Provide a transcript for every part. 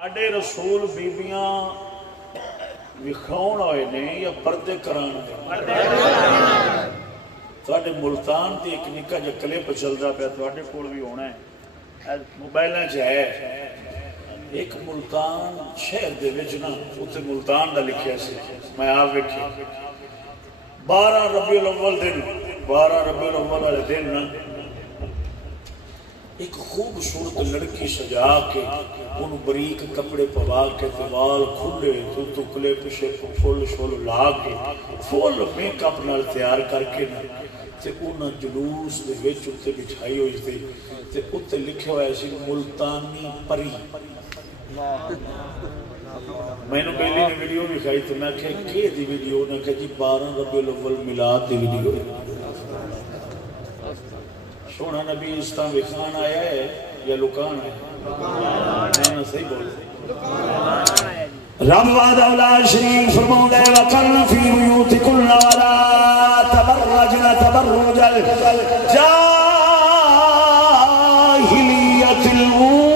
آڈے رسول بیبیاں وکھاؤن ہوئے نے یا پردے کران تواڈے ملتان تے ایک نکا جا کلپ چلدا پیا تواڈے کول بھی ہونا ہے موبائلاں چ ہے ایک ملتان شہر دے وچ نا اوتھے ملتان دا لکھیا سی میں آپ ویکھیا 12 ربیع الاول دن 12 ربیع الاول والے دن نا ایک خوبصورت لڑکی سجا کے ان بریک کپڑے پوا کے وال کھلے تو کلے پیچھے فل شول لا کے فل میک اپ نال تیار کر کے نا تے انہاں جلوس دے وچ اوتے بٹھائی ہوئی تھی تے اوتے لکھیا ہوا سی ملتانی پری میں نے پہلی نے ویڈیو دکھائی تو میں کہا کہ دی ویڈیو نے کہا جی 12 ربیع الاول میلاد دی ویڈیو سونا نبی اسلام وکھان آیا ہے یا لکان آیا ہے میں صحیح بول رب وعدہ لا شریف فرماؤں دے وَقَرْنَ فِي بُيُوتِكُنَّ وَلَا تَبَرَّجْنَ تَبَرُّجَ الْجَاهِلِيَّةِ الْأُولَى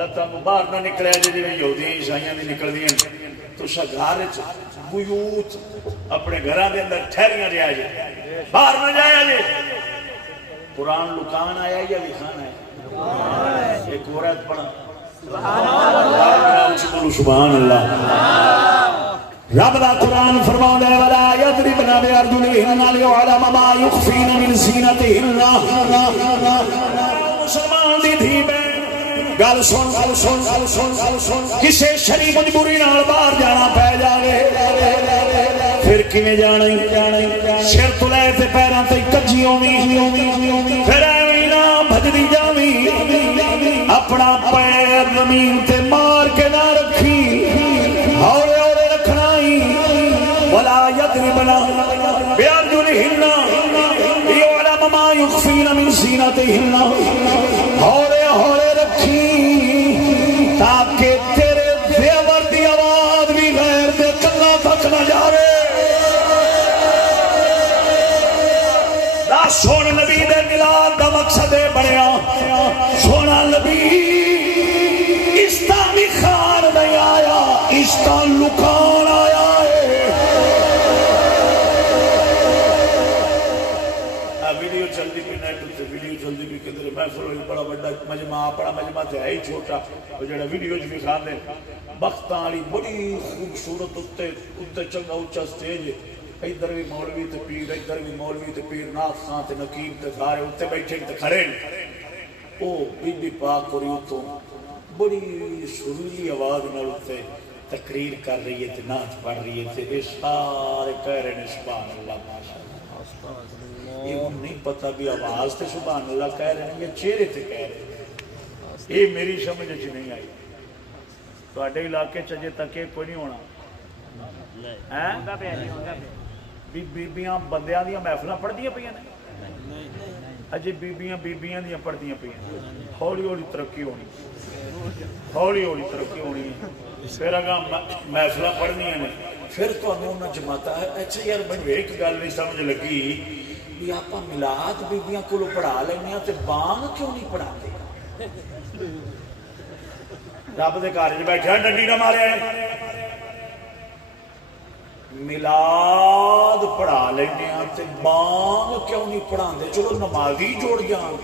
لتا باہر نہ نکلے جی یہودیاں عیسائیاں دی نکل دیا تو گھر بیوت اپنے گھراں دے اندر ٹھہریاں رہا جی باہر نہ جایا جی قرآن لکان آیا یا لکھان آیا ایک عورت پڑھا سبحان اللہ رب دا قرآن فرماؤں دے ولا یضربن بارجلہن لیعلم ما یخفین من زینتہن مسلمان دی دھی بہن گل سن کسے شری مجبوری نال باہر جانا پے جاوے پھر کیویں جانا سر تو لے تے پیراں تے کجی ہوویں پھر ایویں نہ بھجدی جاویں اپنا پیر زمین تے مار کے نہ رکھی ہولے ہولے رکھنا ہی ولا یضربن بارجلہن لیعلم ما یخفین من زینتہن ہولے ہولے تاکہ تیرے دیور دی آواز بھی غیر دے کنا تک نہ جاوے سونا نبی دے ملاد دا مقصد بنیا سونا نبی اس دا نکھار نہیں آیا اس دا لکان آیا ہے ویڈیو چلدی بھی نیٹ ویڈیو چلدی بھی کدھر محفل ہوئی بڑا بڑا مجمع تے ہے ہی چھوٹا وہ جڑا ویڈیو بھی کھان دے بختاں والی بڑی خوبصورت اتے چنگا اونچا سٹیج ادھر بھی مولوی تے پیر ادھر بھی مولوی تے پیر ناز خان تے نقیب تے سارے اوتے بیٹھے تے کھڑے او بی بی پاک ہوری تو بڑی سریلی آواز نال اوتے تقریر کر رہی ہے تے نعت پڑھ رہی ہے تے اے سارے کہہ رہے ہیں سبحان اللہ ماشاءاللہ یہ نہیں پتہ بھی آواز تے سبحان اللہ کہہ رہے ہیں یا چہرے تے کہہ رہے ہیں یہ میری سمجھ چ نہیں آئی تواڈے علاقے چ اجے تک کوئی نہیں ہونا بیبیاں بندیاں دیاں محفلاں پڑھدیاں پیاں نے اجے بیبیاں دیاں پڑھدیاں پیاں ہولی ہولی ترقی ہونی پھر اگاں محفلاں پڑھنیاں نے پھر تانوں نہ جماتا ہے اچھا یار میں ایک گل نہیں سمجھ لگی بھی آپ ملاد بیبیاں کولوں پڑھا لینے تے بانگ کیوں نہیں پڑھاتے رب دے گھر وچ بیٹھا ڈنڈی نہ مارے ملاد پڑھا لینے تے بانگ کیوں نہیں پڑھاندے چلو نمازی جوڑ جان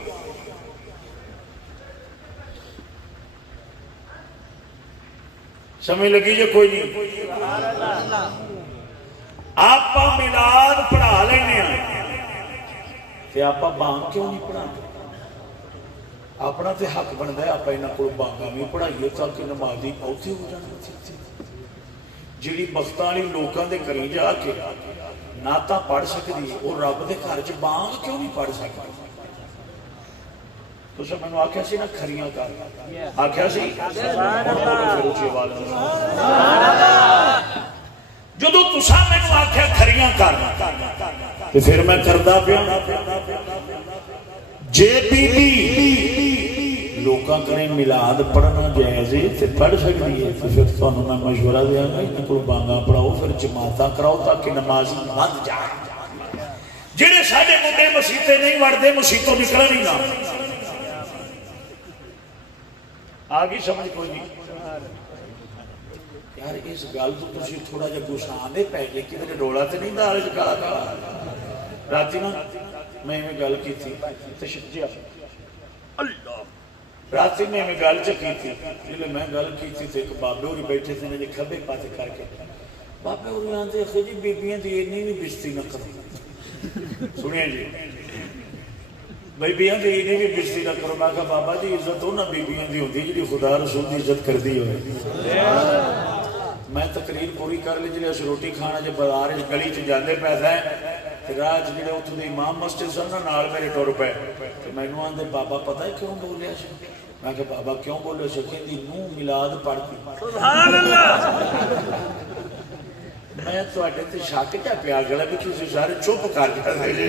سمجھ لگی جو کوئی نہیں آپ ملاد پڑھا لینے تے آپ بانگ کیوں نہیں پڑھاندے اپنا تے حق بنتا ہے آپ انہاں کول بانگاں بھی پڑھائیے تاکہ نمازی پہنچے ہو جانا جیڑی بختاں والی لوکاں دے گھریں جا کے نعتاں پڑھ سکدی ہے اور رب دے گھر چ بانگ کیوں نہیں پڑھ سکدی تو سب مینوں آکھیا سی نا کھریاں کر آکھیا سی پھر اچھی آواز سبحان اللہ جدوں تساں مینوں آکھیا کھریاں کر تے پھر میں کردا پیا جے بی بی لوکاں کریں میلاد پڑھنا جائز ہے تے پڑھ سکتی ہے، تو پھر تھانوں میں مشورہ دیا گا ان کو بانگا پڑھاؤ، پھر جماعتاں کراؤ تاکہ نمازی بن جائے۔ جڑے ساڈے منڈے مسیتے نہیں وڑتے مسیتوں نکلن ہی نہ۔ آگے سمجھ کوئی نہیں یار، اس گل تو تسی تھوڑا جا گسانے پے گئے کہ ڈولا تے نہیں دال وچ کالا کالا۔ راتی نا میں گل کی تھی رات میں گل کی تھی، جب میں گل کی تھی تو ایک بابے ہوری بیٹھے تھے میرے کھبے پاسے کر کے، بابے ہوری آندے خو جی بیبیاں دی اینی بھی بستی نہ کرو۔ سنیے جی، بیبیاں دی اینی بھی بستی نہ کرو۔ میں کہا بابا جی عزت ہو نا بیبیاں دی ہوندی جی خدا رسول دی عزت کر دی ہوئے۔ میں تقریر پوری کر لی، جی روٹی کھانا جب بازار گلی چ جاندے پیسہ ہے راج جڑے اتوں دے امام مسجد سن نال میرے ٹر پے، تو مینوں آندے بابا پتہ ہے کیوں بولیا سی؟ میں کہ بابا کیوں بولے سی؟ کہ منہ میلاد پڑھتی۔ سبحان اللہ۔ میں تواڈے تے شک کیا پیا گلا کہ تسی سارے چپ کر جاندے جی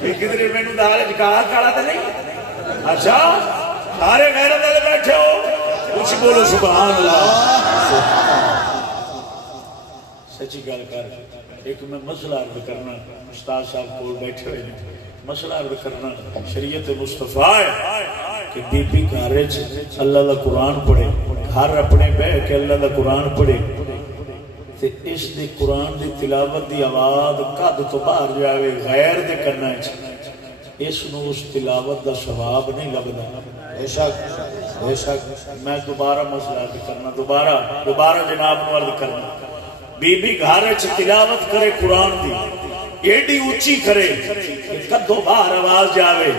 کہ کدھر مینوں دال وچ کالا کالا تے نہیں؟ اچھا سارے غیرت والے بیٹھے ہو، کچھ بولو سبحان اللہ۔ سچی گل کر، ایک میں مسئلہ عرض کرنا، استاد صاحب کو بیٹھے ہوئے مسئلہ عرض کرنا، شریعت مصطفیٰ ہے کہ بی بی گھر اللہ دا قرآن پڑھے، گھر اپنے بہ کے اللہ دا قرآن پڑھے تے اس دی قرآن دی تلاوت دی آواز قد تو باہر جاوے غیر دے کرنا ہے، اس نو اس تلاوت دا ثواب نہیں لگدا۔ بے شک بے شک۔ میں دوبارہ مسئلہ عرض کرنا، دوبارہ جناب نو عرض کرنا، بی بی گھر تلاوت کرے قرآن دی ایڈی اونچی کرے کدو باہر آواز جاوے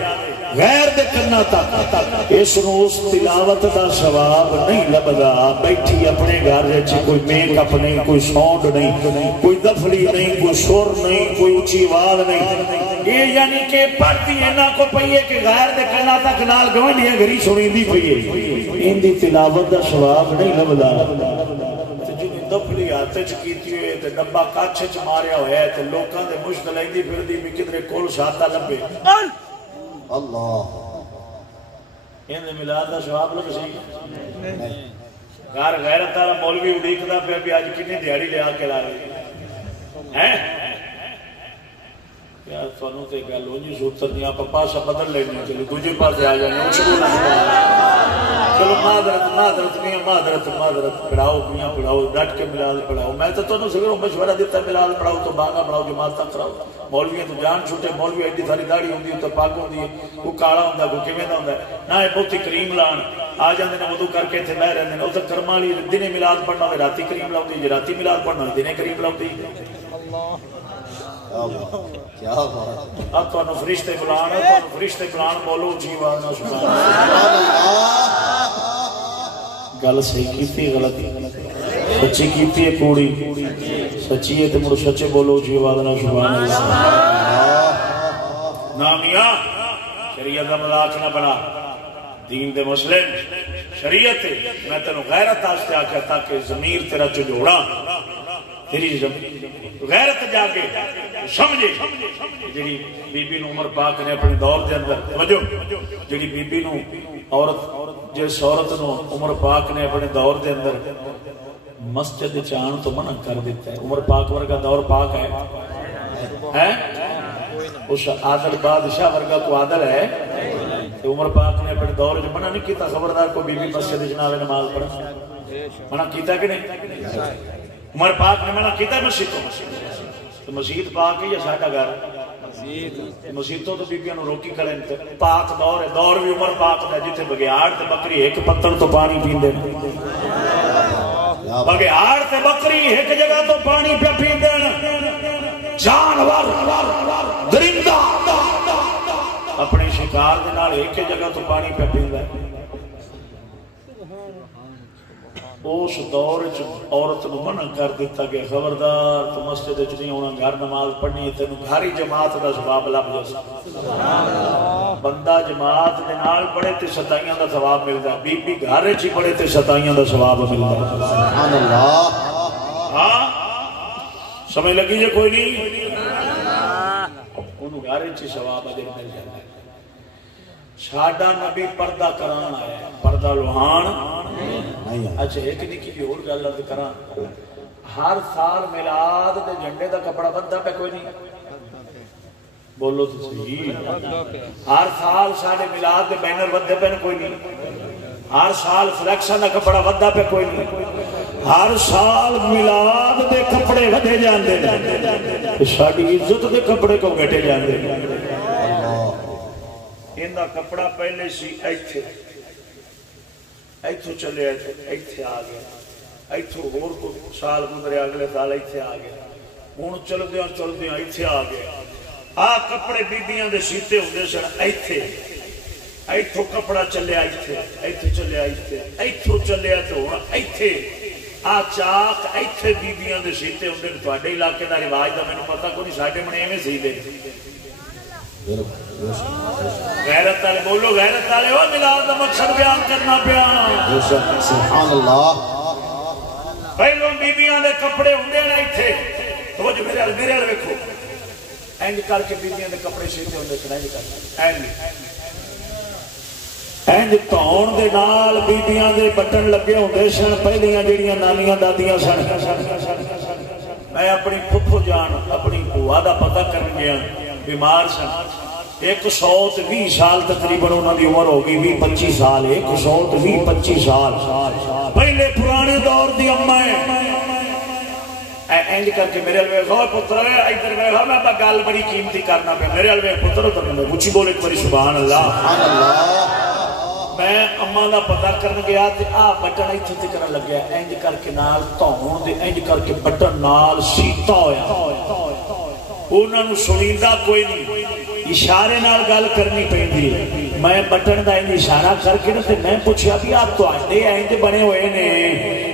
غیر دے کرنا تک، اس نو اس تلاوت دا ثواب نہیں لبدا۔ بیٹھی اپنے گھر وچ کوئی میک اپ نہیں، کوئی ساؤنڈ نہیں، کوئی دفلی نہیں، کوئی سر نہیں، کوئی اونچی آواز نہیں، یہ یعنی کہ پڑھتی اینا کو پئی ہے کہ غیر دے کرنا تک نال گوانڈیاں گھری سنیندی پئی ہے، ان دی تلاوت دا ثواب نہیں لبدا۔ دفلی ہاتھ چ کیتی ہوئے تے ڈبا کچھ چ ماریا ہوا ہے تے لوکاں دے مشک لیندی پھردی بھی کدھر کول سادہ لبے اللہ ان میلاد دا ثواب لگ سی؟ گھر غیرت والا مولوی اڈیکدا پیا بھی اج کتنی دیہڑی لیا کے لا رہے ہیں یار تھانوں تے گل اونجی سوتر نہیں، آپ پاسا بدل لینے چلو دوجے پاسے آ جانے۔ چلو معذرت نہیں، معذرت پڑھاؤ میاں پڑھاؤ، ڈٹ کے میلاد پڑھاؤ۔ میں تو تمہیں سگروں مشورہ دیتا میلاد پڑھاؤ تو بانگا پڑھاؤ، جماعت تک کراؤ۔ مولوی تو جان چھوٹے، مولوی ایڈی ساری داڑھی ہوندی ہے تو پاک ہوندی ہے، کوئی کالا ہوندا کوئی کیویں دا ہوندا ہے، نہ بہتی کریم لان آ جاندے نے وضو کر کے اتنے بہ رہندے نے۔ ادھر کرم والی دنے میلاد پڑھنا ہوئے راتی کریم لاؤندی، جی راتی میلاد پڑھنا دنے کریم لاؤندی۔ اب تمہیں فرشتے بلان، فرشتے بلان بولو جی وانا سبحان اللہ۔ گل صحیح کیتی غلط سچی کیتی ہے کوڑی سچی ہے تے مڑ سچے بولو جی وانا سبحان اللہ۔ نامیاں شریعت دا مذاق نہ بنا، دین دے مسئلے شریعت میں تینوں غیرت واسطے آکھیا تاکہ ضمیر تیرا چجوڑا تیری غیرت جا کے سمجھے۔ جڑی بی بی نو عمر پاک نے اپنے دور دے اندر توجہ، جڑی بی بی نو عورت جس عورت نو عمر پاک نے اپنے دور دے اندر مسجد چان تو منع کر دیتا ہے۔ عمر پاک ورگا دور پاک ہے اس عادل بادشاہ ورگا کو عادل ہے؟ عمر پاک نے اپنے دور جو منع نہیں کیتا خبردار کو بی بی مسجد جناب نماز پڑھا، منع کیتا کہ نہیں؟ عمر پاک نے منع کیتا مسجد تو مسجد پاک ہے یا ساڈا گھر؟ مسجدوں تو بیبیاں نو روکی کھڑے پاک دور ہے، دور بھی عمر پاک دا جتھے بگیاڑ تے بکری ایک پتن تو پانی پیندے، بگیاڑ تے بکری ایک جگہ تو پانی پہ پیندے، جانور درندہ اپنے شکار دے نال ایک جگہ تو پانی پہ پیندا ہے۔ اس دور عورت نو منع کر دیتا کہ خبردار تو مسجد وچ نہیں ہونا، گھر نماز پڑھنی ہے، تینوں گھر ہی جماعت دا ثواب لب جائے۔ بندہ جماعت دے نال پڑھے تے ستائیاں دا ثواب ملدا، بی بی گھر وچ ہی پڑھے تے ستائیاں دا ثواب ملدا۔ سبحان اللہ۔ ہاں سمجھ لگی جے کوئی نہیں؟ اونوں گھر وچ ہی ثواب اجر مل جاندا ہے۔ ساڈا نبی پردہ کران آیا ہے، پردہ لوہان نہیں۔ اچھا ایک نکی بھی اور گل عرض کراں، ہر سال میلاد دے جھنڈے دا کپڑا بنتا پہ کوئی نہیں؟ بولو تو صحیح۔ ہر سال سارے میلاد دے بینر بنتے پہ کوئی نہیں؟ ہر سال سلیکشن دا کپڑا بنتا پہ کوئی نہیں؟ ہر سال میلاد دے کپڑے ودے جاندے ہیں، ساڈی عزت دے کپڑے کو گھٹے جاندے ہیں۔ ان دا کپڑا پہلے سی ایتھے، ایتھوں چلے ایتھے آ گیا، ایتھوں ہور کو سال گزرے اگلے سال ایتھے آ گیا، ہن چلدیاں ایتھے آ گیا۔ آ کپڑے بیبیاں دے سیتے ہوندے سن ایتھے، ایتھوں کپڑا چلیا ایتھے، ایتھے چلیا ایتھے، ایتھوں چلیا تے ہن ایتھے۔ آ چاک ایتھے بیبیاں دے سیتے ہوندے نے۔ تواڈے علاقے دا رواج دا مینوں پتہ کوئی نہیں، ساڈے من ایویں سی دے۔ غیرت والے بولو، غیرت والے ہو، میلاد دا مقصد بیان کرنا پیا۔ سبحان اللہ۔ پہلو بیبیاں دے کپڑے ہوندے نے ایتھے، توجہ میرے ال ویکھو، اینج کر کے بیبیاں دے کپڑے سیتے ہوندے سن، اینج کر اینج تون دے نال بیبیاں دے بٹن لگے ہوندے سن۔ پہلیاں جڑیاں نانیاں دادیاں سن، میں اپنی پھپھو جان اپنی بوا دا پتہ کرن گیا، بیمار سن، 120 سال تقریباً انہوں کی عمر ہوگی، 20-25 سال، 120-25 سال پہلے پرانے دور دی اما ہے۔ اینج کر کے میرے الوے غور پتر ادھر ویکھو، میں گل بڑی قیمتی کرنا پیا، میرے الوے پتر ادھر اچھی بولے ایک باری سبحان اللہ۔ میں اما دا پتہ کرن گیا تے آ بٹن ایتھے تے کرن لگیا، اینج کر کے نال دھون دے اینج کر کے بٹن نال سیتا ہویا، انہوں نے سنیندہ کوئی نہیں، اشارے نال گل کرنی پیندی۔ میں بٹن دا اشارہ کر کے تے میں پوچھیا بھی آپ تواڈے اینج بنے ہوئے نے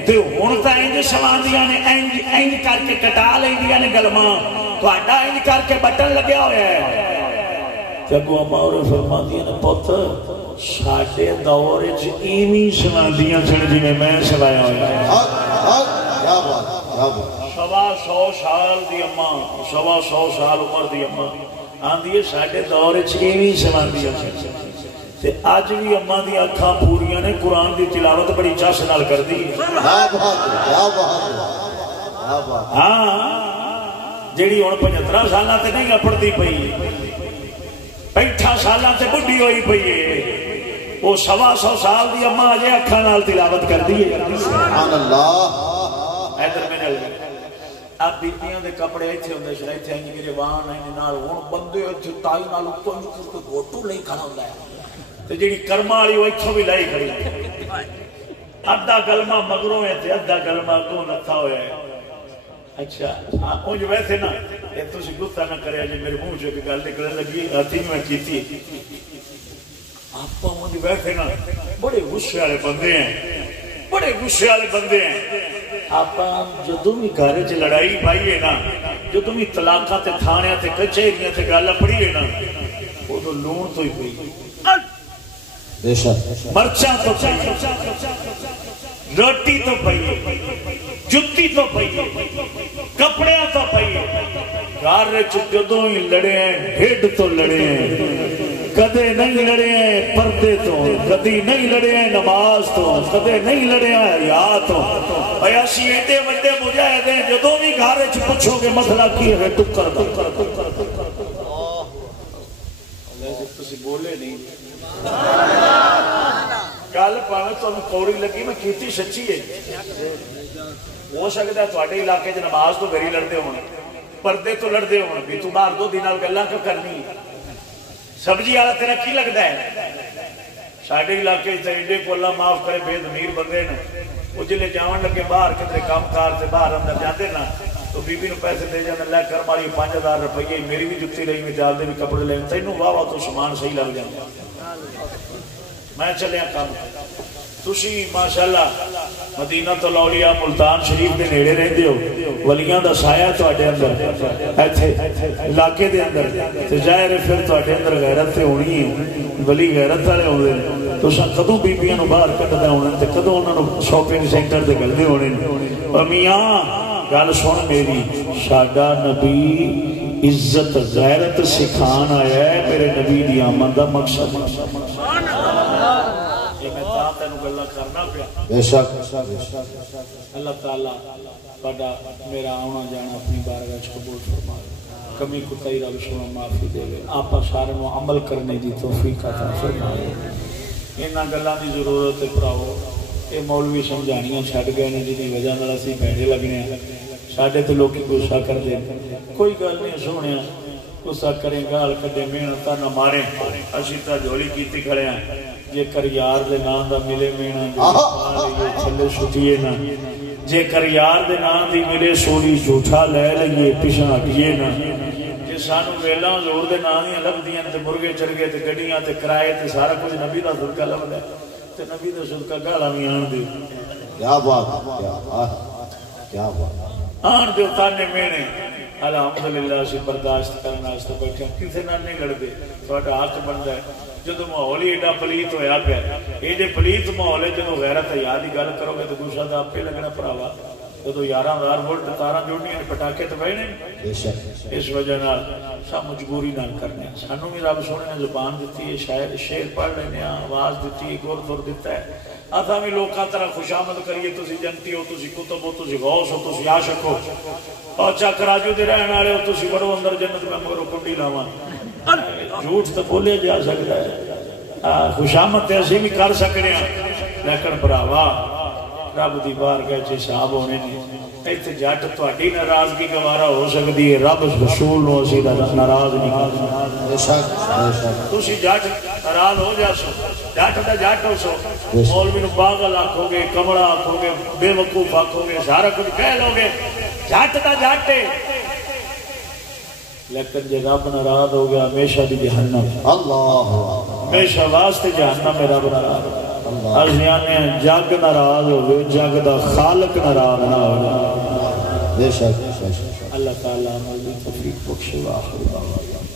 تے ہن تاں اینج سواندیاں نے، اینج کر کے کٹا لیندیاں نے گلماں، تواڈا اینج کر کے بٹن لگیا ہویا ہے۔ جب اما اور فرماندیاں نے پتر ساڈے دور وچ ایویں سواندیاں سن جویں میں سوایا ہویا۔ کیا بات، کیا بات۔ 100 سال دی اما، 100 سال عمر دی اما آندی ہے ساڈے دور وچ ایویں سواندیاں تے اج بھی اما دی اکھاں پوریاں نے، قرآن دی تلاوت بڑی چس نال کردی ہے۔ ہاں جیڑی ہن 75 سالاں تے نہیں اپڑدی پئی، 65 سالاں تے بڈھی ہوئی پئی ہے، وہ 100 سال دی اما اجے اکھاں نال تلاوت کردی ہے۔ سبحان اللہ۔ ادھر میں اب بیبیاں دے کپڑے ایتھے ہوندے سن، ایتھے انج میرے وان انج نال، ہن بندے ایتھے تائی نال کوئی گھوٹو نہیں کھڑا ہوندا ہے تے جیڑی کرما والی او ایتھوں بھی لائی کھڑی، ادھا گلما مگروں ہے تے ادھا گلما اگوں لتھا ہویا ہے۔ اچھا اونج ویسے نا اے تسی غصہ نہ کریا جے میرے منہ چوں گل نکلن لگی، ہاتھی میں کیتی آپ اونج ویسے نا بڑے غصے والے بندے ہیں، بڑے غصے والے بندے ہیں۔ آپ جدوں بھی گھر چ لڑائی پائی ہے نا، جدوں بھی طلاقاں تے تھانیاں تے کچہریاں تے گل پڑی ہے نا، اودوں لون تو ہی پئی، بے شک مرچاں تو پئی، روٹی تو پئی، جُتی تو پئی، کپڑیاں تو پئی۔ گھر چ جدوں ہی لڑے ہیں ڈھڈ تو لڑے ہیں، کدے نہیں لڑے ہیں پردے تو، کدی نہیں لڑے ہیں نماز تو، کدے نہیں لڑے ہیں حیا تو۔ ایسی ایڈے وڈے مجاہد ہیں، جدوں بھی گھر وچ پوچھو گے مسئلہ کی ہے ٹکر دو، تسی بولے نہیں گل پاویں تانوں کوڑی لگی، میں کیتی سچی ہے۔ ہو سکتا ہے تواڈے علاقے چ نماز تو گھری لڑدے ہون، پردے تو لڑدے ہون، بھی تو باہر دو دن نال گلاں کیوں کرنی؟ سبزی والا تیرا کی لگتا ہے؟ ساڈے علاقے ایڈے کو اللہ معاف کرے بے ضمیر بندے نے، وہ جلے جاون لگے باہر کدھر کام کار سے باہر اندر جاتے نا تو بی بی نو پیسے دے جاندے، لے کر ماری 5000 روپئے، میری بھی جُتی لئی، میں جال دے بھی کپڑے لے، تینوں واہ واہ تو سامان صحیح لگ جاندا۔ میں چلیا کام، تسی ماشاءاللہ مدینہ تو الاولیاء ملتان شریف دے نیڑے رہندے ہو، ولیاں دا سایہ تواڈے اندر ایتھے علاقے دے اندر، تے ظاہر ہے پھر تواڈے اندر غیرت تے ہونی ہے، ولی غیرت والے ہوندے نے۔ تساں کدوں بیبیاں نو باہر کڈدا ہونا تے کدوں انہاں نو شاپنگ سینٹر تے گلدے ہونے نے۔ میاں گل سن میری، ساڈا نبی عزت غیرت سکھان آیا ہے، میرے نبی دی آمد دا مقصد یہ میں تا تینوں گلا کرنا پیا۔ بے شک اللہ تعالیٰ بڑا میرا آنا جانا اپنی بارگاہ قبول فرمائے، کمی کوتاہی رب سونا معافی دے، آپ سارے نو عمل کرنے دی توفیق عطا فرمائے۔ انہاں گلاں دی ضرورت ہے بھراؤ، یہ مولوی سمجھانیاں چھڈ گئے نے جی وجہ نال اسی بھڑے لگنے ہیں، ساڈے تے لوکی غصہ کر دے، کوئی گل نہیں سونیا، غصہ کریں گال کڈے محنت نہ ماریں، اسی تا جھولی کیتی کھڑے ہیں، جے کر یار دے نام دا ملے مینا جو چھلے چھٹیے نا، جے کر یار دے نام دی ملے سولی جھوٹا لے لئیے پیچھے ہٹیے نا، جے سانو ویلا زور دے نام ہی لبدیاں تے مرغے چرگے تے گڈیاں تے کرائے تے سارا کچھ نبی دا صدقہ لبدا ہے تے نبی دا صدقہ گالاں وی آن دے، کیا بات، کیا بات، آن دے تانے مینے الحمدللہ سے برداشت کرنا اس بیٹھے کسی نال نہیں لڑتے، تہاڈا حق بنتا ہے۔ جدو ماحول ہی ایڈا پلیت ہویا پیا، ایڈے پلیت ماحول ہے، جدو غیرت حیا دی گل کرو گے تو گوشہ تو آپ پہ لگنا پراوا، جدو 11,000 وولٹ تاراں جوڑنیاں پٹاکے تو بہنے، اس وجہ نال سب مجبوری نال کرنے، سانوں بھی رب سونے نے زبان دیتی ہے، شاعر شعر پڑھ لینے، آواز دیتی ہے، گور دور دیتا ہے، آتا بھی لوکاں طرح خوشامد کریے، تسی جنتی ہو، تسی کتب ہو، تسی غوث ہو، تسی عاشق ہو، اور چک راجو دے رہن والے ہو، تسی بڑو اندر جنت میں مگرو کنڈی لاواں، جھوٹ تو بولے جا سکتا ہے، خوشامد تے اسی بھی کر سکنے ہیں، لیکن براوا رب دی بارگاہ چ حساب ہونے نے، ایتھے جٹ تہاڈی ناراضگی گوارا ہو سکتی ہے، رب رسول نو اسی ناراض نہیں کرنا، تسی جٹ ناراض ہو جاسو، جٹ دا جٹ ہو سو، مولوی نو پاگل آکھو گے، کمڑا آکھو گے، بے وقوف آکھو گے، سارا کچھ کہہ لو گے، جٹ دا جٹ ہے، لیکن جے رب ناراض ہو گیا ہمیشہ دی جہنم، اللہ ہمیشہ واسطے جہنم میں رب ناراض ہو گیا، ازیانے جگ ناراض ہو گئے، جگ دا خالق ناراض نہ ہو گیا، بے شک اللہ تعالیٰ عمل دی توفیق بخشے، واخر دعوانا